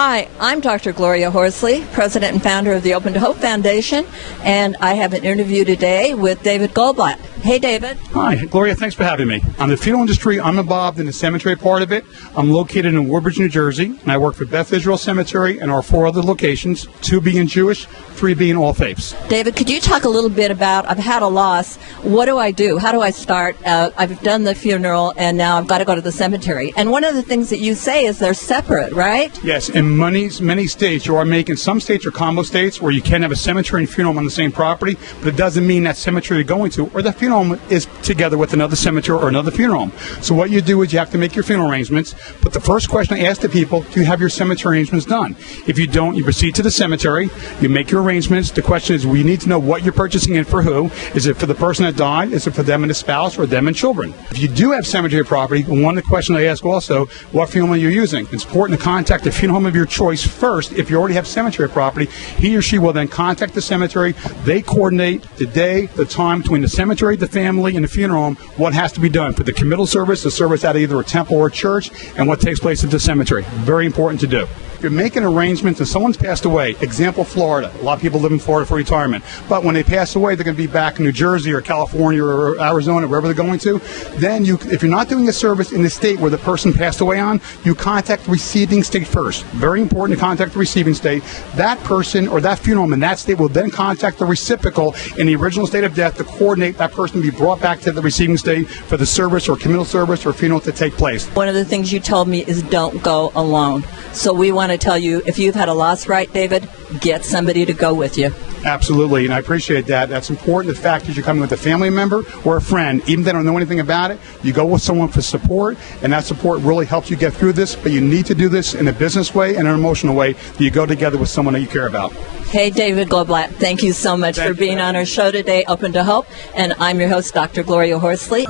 Hi, I'm Dr. Gloria Horsley, President and founder of the Open to Hope Foundation, and I have an interview today with David Goldblatt. Hey, David. Hi, Gloria. Thanks for having me. On the funeral industry, I'm involved in the cemetery part of it. I'm located in Woodbridge, New Jersey, and I work for Beth Israel Cemetery and our 4 other locations, 2 being Jewish, 3 being all faiths. David, could you talk a little bit about, I've had a loss. What do I do? How do I start? I've done the funeral, and now I've got to go to the cemetery. And one of the things that you say is they're separate, right? Yes, in many states, you are making, some states are combo states where you can have a cemetery and funeral on the same property, but it doesn't mean that cemetery you're going to or the funeral home is together with another cemetery or another funeral home. So what you do is you have to make your funeral arrangements, but the first question I ask the people, do you have your cemetery arrangements done? If you don't, you proceed to the cemetery, you make your arrangements. The question is, we need to know what you're purchasing and for who. Is it for the person that died? Is it for them and a spouse or them and children? If you do have cemetery property, one of the questions I ask also, what funeral home are you using? It's important to contact the funeral home of your choice first. If you already have cemetery property, he or she will then contact the cemetery. They coordinate the day, the time between the cemetery, the family, and the funeral home, what has to be done for the committal service, the service at either a temple or a church, and what takes place at the cemetery. Very important to do. If you're making arrangements and someone's passed away, example, Florida. A lot of people live in Florida for retirement. But when they pass away, they're going to be back in New Jersey or California or Arizona, wherever they're going to. Then, if you're not doing a service in the state where the person passed away on, you contact the receiving state first. Very important to contact the receiving state. That person or that funeral home in that state will then contact the reciprocal in the original state of death to coordinate that person to be brought back to the receiving state for the service or committal service or funeral to take place. One of the things you told me is don't go alone. So we want to tell you, if you've had a loss, right, David, get somebody to go with you. Absolutely, and I appreciate that. That's important. The fact that you're coming with a family member or a friend, even if they don't know anything about it, you go with someone for support, and that support really helps you get through this. But you need to do this in a business way and an emotional way. That you go together with someone that you care about. Hey, David Goldblatt, thank you so much for being on our show today, Open to Hope. And I'm your host, Dr. Gloria Horsley.